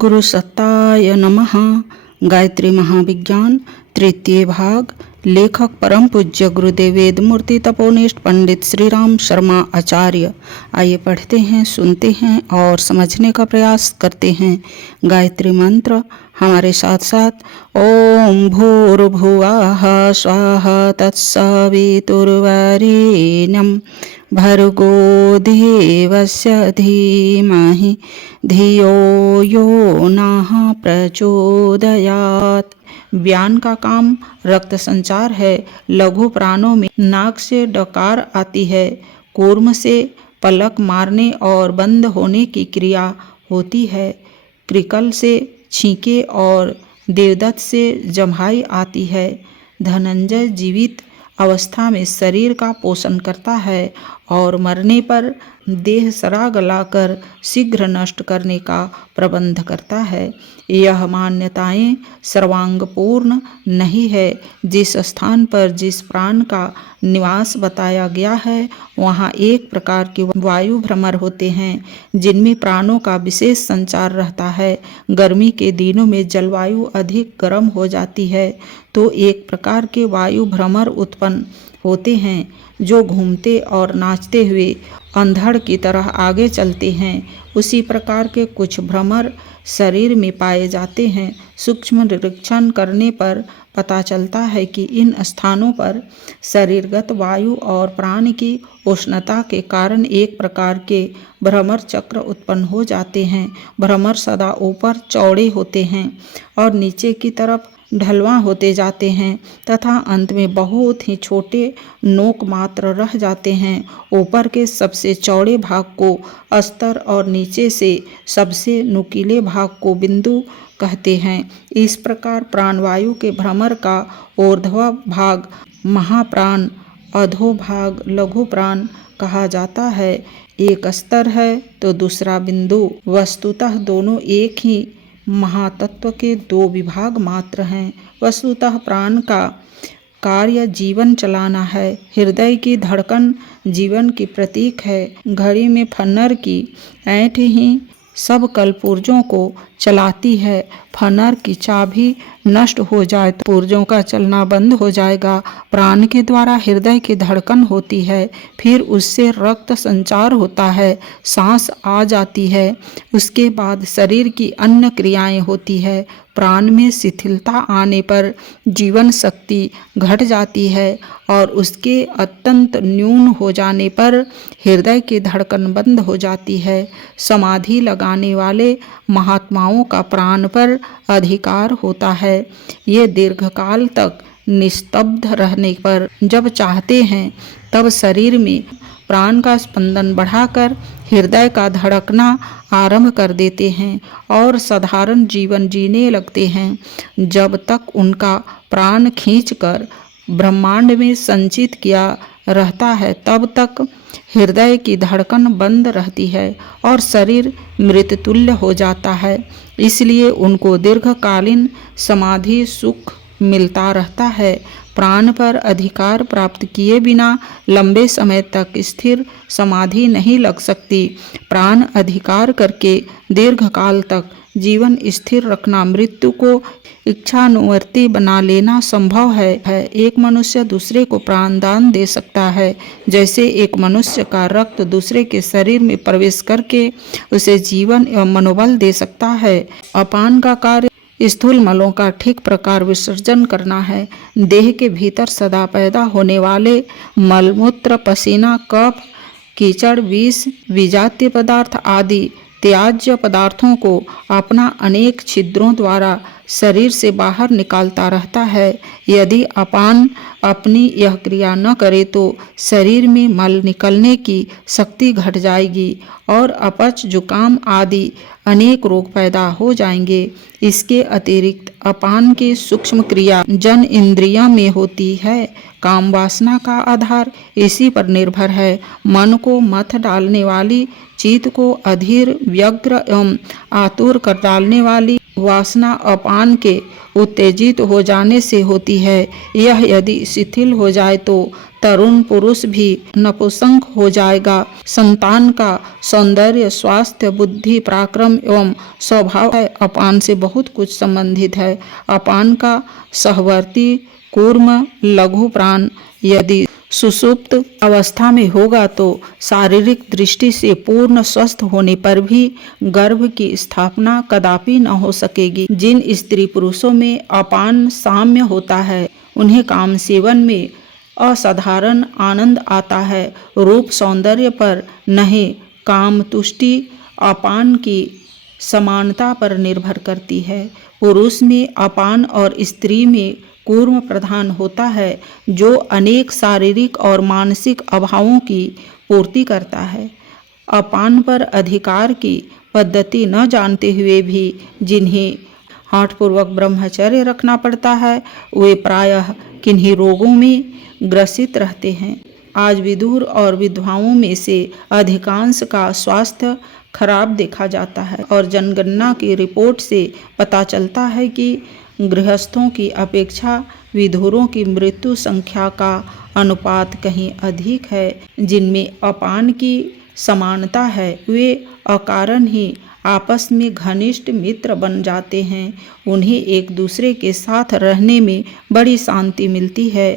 गुरु सत्ताय नमः। गायत्री महाविज्ञान तृतीय भाग। लेखक परम पूज्य गुरुदेव वेदमूर्ति तपोनिष्ठ पंडित श्री राम शर्मा आचार्य। आइए पढ़ते हैं, सुनते हैं और समझने का प्रयास करते हैं। गायत्री मंत्र हमारे साथ साथ ओम भूर्भुवः स्वाहा तत्सवितुर्वरेण्यं भर्गो देवस्य धीमहि धियो यो नः प्रचोदयात्। व्यान का काम रक्त संचार है। लघु प्राणों में नाक से डकार आती है, कूर्म से पलक मारने और बंद होने की क्रिया होती है, क्रिकल से छींके और देवदत्त से जम्हाई आती है। धनंजय जीवित अवस्था में शरीर का पोषण करता है और मरने पर देह सरा गलाकर शीघ्र नष्ट करने का प्रबंध करता है। यह मान्यताएं सर्वांगपूर्ण नहीं है। जिस स्थान पर जिस प्राण का निवास बताया गया है वहाँ एक प्रकार के वायु भ्रमर होते हैं जिनमें प्राणों का विशेष संचार रहता है। गर्मी के दिनों में जलवायु अधिक गर्म हो जाती है तो एक प्रकार के वायु भ्रमर उत्पन्न होते हैं जो घूमते और नाचते हुए अंधड़ की तरह आगे चलते हैं। उसी प्रकार के कुछ भ्रमर शरीर में पाए जाते हैं। सूक्ष्म निरीक्षण करने पर पता चलता है कि इन स्थानों पर शरीरगत वायु और प्राण की उष्णता के कारण एक प्रकार के भ्रमर चक्र उत्पन्न हो जाते हैं। भ्रमर सदा ऊपर चौड़े होते हैं और नीचे की तरफ ढलवा होते जाते हैं तथा अंत में बहुत ही छोटे नोक मात्र रह जाते हैं। ऊपर के सबसे चौड़े भाग को अस्तर और नीचे से सबसे नुकीले भाग को बिंदु कहते हैं। इस प्रकार प्राणवायु के भ्रमर का ऊर्ध्व भाग महाप्राण, अधोभाग लघु प्राण कहा जाता है। एक अस्तर है तो दूसरा बिंदु। वस्तुतः दोनों एक ही महातत्व के दो विभाग मात्र हैं। वस्तुतः प्राण का कार्य जीवन चलाना है। हृदय की धड़कन जीवन की प्रतीक है। घड़ी में फन्नर की ऐंठ ही सब कलपुर्जों को चलाती है। फन्नर की चाबी नष्ट हो जाए तो पुर्जों का चलना बंद हो जाएगा। प्राण के द्वारा हृदय की धड़कन होती है, फिर उससे रक्त संचार होता है, सांस आ जाती है, उसके बाद शरीर की अन्य क्रियाएं होती है। प्राण में शिथिलता आने पर जीवन शक्ति घट जाती है और उसके अत्यंत न्यून हो जाने पर हृदय की धड़कन बंद हो जाती है। समाधि लगाने वाले महात्माओं का प्राण पर अधिकार होता है। ये दीर्घकाल तक निस्तब्ध रहने पर जब चाहते हैं तब शरीर में प्राण का स्पंदन बढ़ाकर हृदय का धड़कना आरंभ कर देते हैं और साधारण जीवन जीने लगते हैं। जब तक उनका प्राण खींचकर ब्रह्मांड में संचित किया रहता है तब तक हृदय की धड़कन बंद रहती है और शरीर मृततुल्य हो जाता है। इसलिए उनको दीर्घकालीन समाधि सुख मिलता रहता है। प्राण पर अधिकार प्राप्त किए बिना लंबे समय तक स्थिर समाधि नहीं लग सकती। प्राण अधिकार करके दीर्घकाल तक जीवन स्थिर रखना, मृत्यु को इच्छानुवर्ती बना लेना संभव है। एक मनुष्य दूसरे को प्राणदान दे सकता है, जैसे एक मनुष्य का रक्त दूसरे के शरीर में प्रवेश करके उसे जीवन एवं मनोबल दे सकता है। अपान का कार्य स्थूल मलों का ठीक प्रकार विसर्जन करना है। देह के भीतर सदा पैदा होने वाले मलमूत्र, पसीना, कफ, कीचड़, विष, विजातीय पदार्थ आदि त्याज्य पदार्थों को अपना अनेक छिद्रों द्वारा शरीर से बाहर निकालता रहता है। यदि अपान अपनी यह क्रिया न करे तो शरीर में मल निकलने की शक्ति घट जाएगी और अपच, जुकाम आदि अनेक रोग पैदा हो जाएंगे। इसके अतिरिक्त अपान की सूक्ष्म क्रिया जन इंद्रिया में होती है। काम वासना का आधार इसी पर निर्भर है। मन को मथ डालने वाली, चित्त को अधीर, व्यग्र एवं आतुर कर डालने वाली वासना अपान के उत्तेजित हो जाने से होती है। यह यदि शिथिल हो जाए तो तरुण पुरुष भी नपुंसक हो जाएगा। संतान का सौंदर्य, स्वास्थ्य, बुद्धि, पराक्रम एवं स्वभाव है अपान से बहुत कुछ संबंधित है। अपान का सहवर्ती कूर्म लघु प्राण यदि सुषुप्त अवस्था में होगा तो शारीरिक दृष्टि से पूर्ण स्वस्थ होने पर भी गर्भ की स्थापना कदापि न हो सकेगी। जिन स्त्री पुरुषों में अपान साम्य होता है उन्हें काम सेवन में असाधारण आनंद आता है। रूप सौंदर्य पर नहीं, काम तुष्टि अपान की समानता पर निर्भर करती है। पुरुष में अपान और स्त्री में कूर्म प्रधान होता है जो अनेक शारीरिक और मानसिक अभावों की पूर्ति करता है। अपान पर अधिकार की पद्धति न जानते हुए भी जिन्हें हठपूर्वक ब्रह्मचर्य रखना पड़ता है वे प्रायः किन्हीं रोगों में ग्रसित रहते हैं। आज विदुर और विधवाओं में से अधिकांश का स्वास्थ्य खराब देखा जाता है और जनगणना की रिपोर्ट से पता चलता है कि गृहस्थों की अपेक्षा विधुरों की मृत्यु संख्या का अनुपात कहीं अधिक है। जिनमें अपान की समानता है वे अकारण ही आपस में घनिष्ठ मित्र बन जाते हैं। उन्हें एक दूसरे के साथ रहने में बड़ी शांति मिलती है।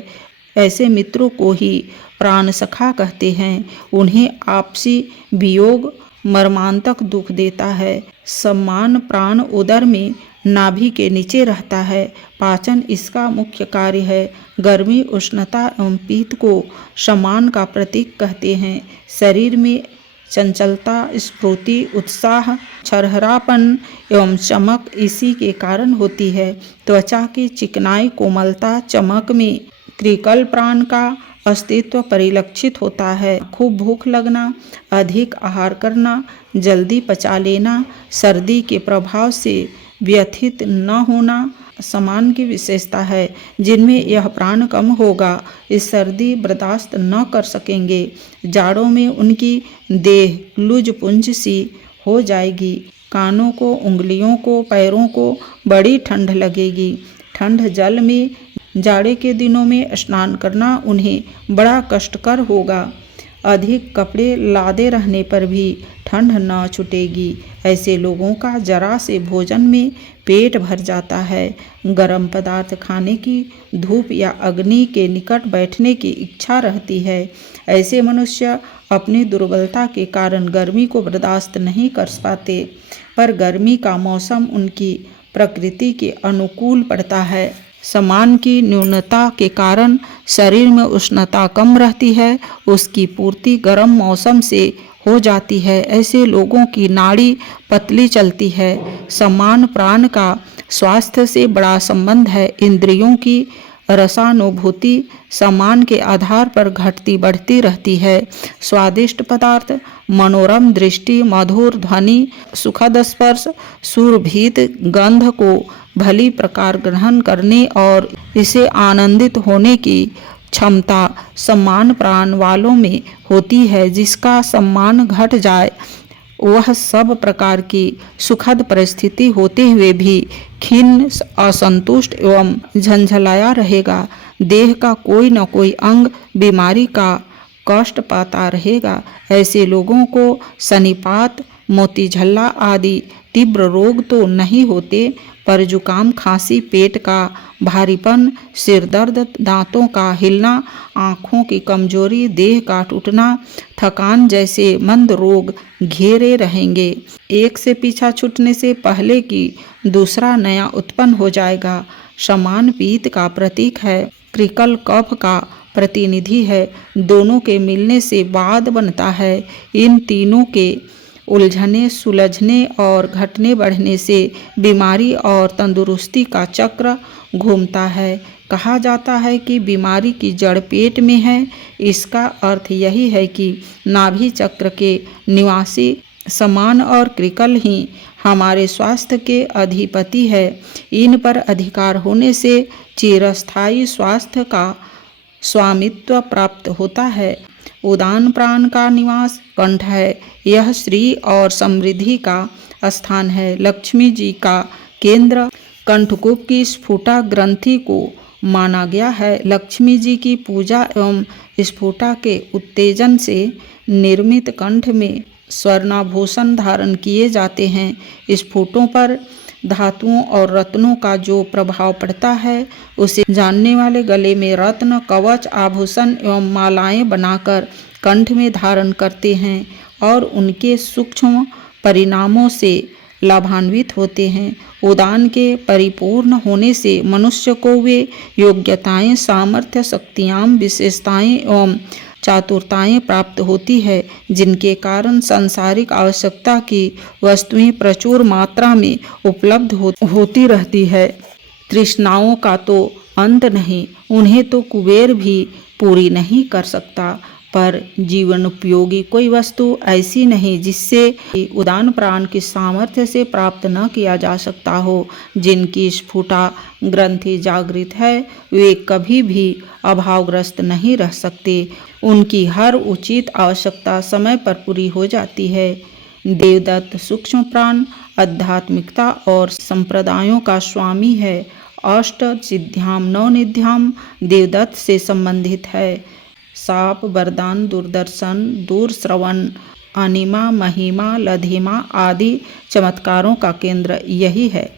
ऐसे मित्रों को ही प्राण सखा कहते हैं। उन्हें आपसी वियोग मर्मांतक दुख देता है। सम्मान प्राण उदर में नाभि के नीचे रहता है। पाचन इसका मुख्य कार्य है। गर्मी, उष्णता एवं पीत को सम्मान का प्रतीक कहते हैं। शरीर में चंचलता, स्फूर्ति, उत्साह, छरहरापन एवं चमक इसी के कारण होती है। त्वचा की चिकनाई, कोमलता, चमक में क्रिकल प्राण का अस्तित्व परिलक्षित होता है। खूब भूख लगना, अधिक आहार करना, जल्दी पचा लेना, सर्दी के प्रभाव से व्यथित न होना समान की विशेषता है। जिनमें यह प्राण कम होगा इस सर्दी बर्दाश्त न कर सकेंगे। जाड़ों में उनकी देह लुज पुंज सी हो जाएगी। कानों को, उंगलियों को, पैरों को बड़ी ठंड लगेगी। ठंड जल में जाड़े के दिनों में स्नान करना उन्हें बड़ा कष्टकर होगा। अधिक कपड़े लादे रहने पर भी ठंड न छूटेगी। ऐसे लोगों का जरा से भोजन में पेट भर जाता है। गर्म पदार्थ खाने की, धूप या अग्नि के निकट बैठने की इच्छा रहती है। ऐसे मनुष्य अपनी दुर्बलता के कारण गर्मी को बर्दाश्त नहीं कर पाते, पर गर्मी का मौसम उनकी प्रकृति के अनुकूल पड़ता है। सामान की न्यूनता के कारण शरीर में उष्णता कम रहती है, उसकी पूर्ति गर्म मौसम से हो जाती है। ऐसे लोगों की नाड़ी पतली चलती है। समान प्राण का स्वास्थ्य से बड़ा संबंध है। इंद्रियों की रसानुभूति समान के आधार पर घटती बढ़ती रहती है। स्वादिष्ट पदार्थ, मनोरम दृष्टि, मधुर ध्वनि, सुखद स्पर्श, सुरभित गंध को भली प्रकार ग्रहण करने और इसे आनंदित होने की क्षमता सम्मान प्राण वालों में होती है। जिसका सम्मान घट जाए वह सब प्रकार की सुखद परिस्थिति होते हुए भी खिन्न, असंतुष्ट एवं झंझलाया रहेगा। देह का कोई न कोई अंग बीमारी का कष्ट पाता रहेगा। ऐसे लोगों को सन्निपात, मोतीझल्ला आदि तीव्र रोग तो नहीं होते, पर जुकाम, खांसी, पेट का भारीपन, सिर दर्द, दांतों का हिलना, आँखों की कमजोरी, देह का टूटना, थकान जैसे मंद रोग घेरे रहेंगे। एक से पीछा छूटने से पहले कि दूसरा नया उत्पन्न हो जाएगा। समान पीत का प्रतीक है। क्रिकल कफ का प्रतिनिधि है। दोनों के मिलने से वाद बनता है। इन तीनों के उलझने, सुलझने और घटने बढ़ने से बीमारी और तंदुरुस्ती का चक्र घूमता है। कहा जाता है कि बीमारी की जड़ पेट में है। इसका अर्थ यही है कि नाभि चक्र के निवासी समान और क्रिकल ही हमारे स्वास्थ्य के अधिपति है। इन पर अधिकार होने से चिरस्थायी स्वास्थ्य का स्वामित्व प्राप्त होता है। उदान प्राण का निवास कंठ है। यह श्री और समृद्धि का स्थान है। लक्ष्मी जी का केंद्र कंठकूप की स्फुटा ग्रंथि को माना गया है। लक्ष्मी जी की पूजा एवं स्फुटा के उत्तेजन से निर्मित कंठ में स्वर्णाभूषण धारण किए जाते हैं। स्फुटों पर धातुओं और रत्नों का जो प्रभाव पड़ता है उसे जानने वाले गले में रत्न कवच आभूषण एवं मालाएं बनाकर कंठ में धारण करते हैं और उनके सूक्ष्म परिणामों से लाभान्वित होते हैं। उदान के परिपूर्ण होने से मनुष्य को वे योग्यताएं, सामर्थ्य, शक्तियां, विशेषताएं एवं चातुरताएं प्राप्त होती है जिनके कारण सांसारिक आवश्यकता की वस्तुएं प्रचुर मात्रा में उपलब्ध होती रहती है। तृष्णाओं का तो अंत नहीं, उन्हें तो कुबेर भी पूरी नहीं कर सकता, पर जीवन उपयोगी कोई वस्तु ऐसी नहीं जिससे उदान प्राण की सामर्थ्य से प्राप्त न किया जा सकता हो। जिनकी स्फुटा ग्रंथि जागृत है वे कभी भी अभावग्रस्त नहीं रह सकते। उनकी हर उचित आवश्यकता समय पर पूरी हो जाती है। देवदत्त सूक्ष्म प्राण आध्यात्मिकता और संप्रदायों का स्वामी है। अष्ट सिद्ध्याम नवनिध्याम देवदत्त से संबंधित है। साप, वरदान, दूरदर्शन, दूरश्रवण, अनिमा, महिमा, लधिमा आदि चमत्कारों का केंद्र यही है।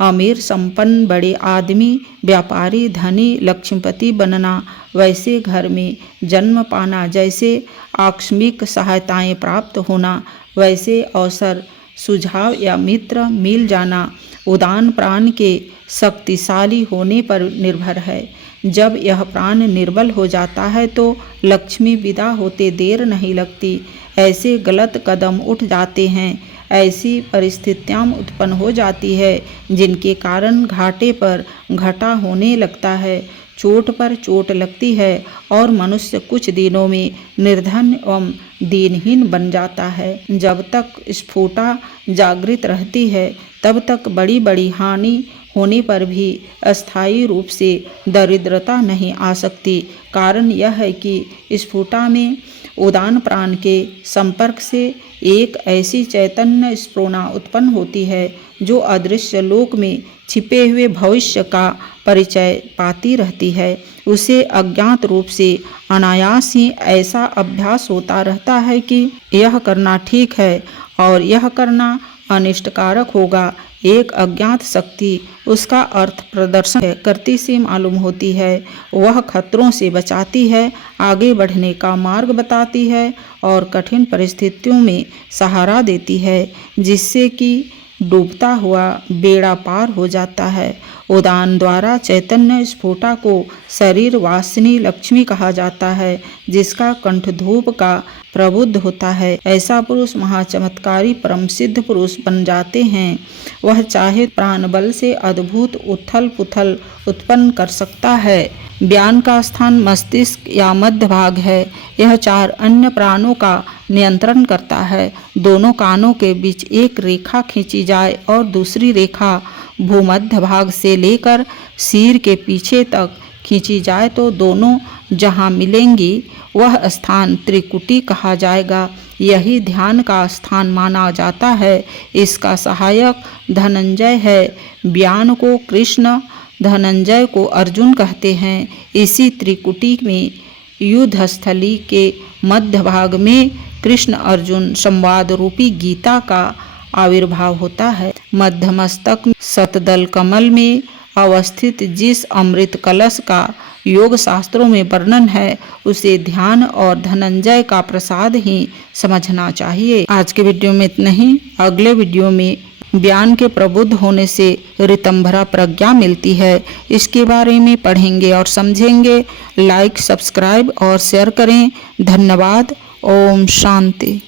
अमीर, संपन्न, बड़े आदमी, व्यापारी, धनी, लक्ष्मीपति बनना, वैसे घर में जन्म पाना, जैसे आकस्मिक सहायताएं प्राप्त होना, वैसे अवसर, सुझाव या मित्र मिल जाना उदान प्राण के शक्तिशाली होने पर निर्भर है। जब यह प्राण निर्बल हो जाता है तो लक्ष्मी विदा होते देर नहीं लगती। ऐसे गलत कदम उठ जाते हैं, ऐसी परिस्थितियां उत्पन्न हो जाती है जिनके कारण घाटे पर घाटा होने लगता है, चोट पर चोट लगती है और मनुष्य कुछ दिनों में निर्धन एवं दीनहीन बन जाता है। जब तक स्फुटा जागृत रहती है तब तक बड़ी बड़ी हानि होने पर भी अस्थायी रूप से दरिद्रता नहीं आ सकती। कारण यह है कि स्फुटा में उदान प्राण के संपर्क से एक ऐसी चैतन्य स्फुरना उत्पन्न होती है जो अदृश्य लोक में छिपे हुए भविष्य का परिचय पाती रहती है। उसे अज्ञात रूप से अनायास ही ऐसा अभ्यास होता रहता है कि यह करना ठीक है और यह करना अनिष्टकारक होगा। एक अज्ञात शक्ति उसका अर्थ प्रदर्शन करती सी मालूम होती है। वह खतरों से बचाती है, आगे बढ़ने का मार्ग बताती है और कठिन परिस्थितियों में सहारा देती है, जिससे कि डूबता हुआ बेड़ा पार हो जाता है। उदान द्वारा चैतन्य स्फुटा को शरीर वासिनी लक्ष्मी कहा जाता है, जिसका कंठ धूप का प्रबुद्ध होता है। ऐसा पुरुष महाचमत्कारी परम सिद्ध पुरुष बन जाते हैं। वह चाहे प्राण बल से अद्भुत उथल पुथल उत्पन्न कर सकता है। व्यान का स्थान मस्तिष्क या मध्य भाग है। यह चार अन्य प्राणों का नियंत्रण करता है। दोनों कानों के बीच एक रेखा खींची जाए और दूसरी रेखा भूमध्य भाग से लेकर सिर के पीछे तक खींची जाए तो दोनों जहां मिलेंगी वह स्थान त्रिकुटी कहा जाएगा। यही ध्यान का स्थान माना जाता है। इसका सहायक धनंजय है। व्यान को कृष्ण, धनंजय को अर्जुन कहते हैं। इसी त्रिकुटी में युद्धस्थली के मध्य भाग में कृष्ण अर्जुन संवाद रूपी गीता का आविर्भाव होता है। मध्यमस्तक शतदल कमल में अवस्थित जिस अमृत कलश का योग शास्त्रों में वर्णन है उसे ध्यान और धनंजय का प्रसाद ही समझना चाहिए। आज के वीडियो में इतना ही। अगले वीडियो में व्यान के प्रबुद्ध होने से ऋतंभरा प्रज्ञा मिलती है, इसके बारे में पढ़ेंगे और समझेंगे। लाइक, सब्सक्राइब और शेयर करें। धन्यवाद। ओम शांति।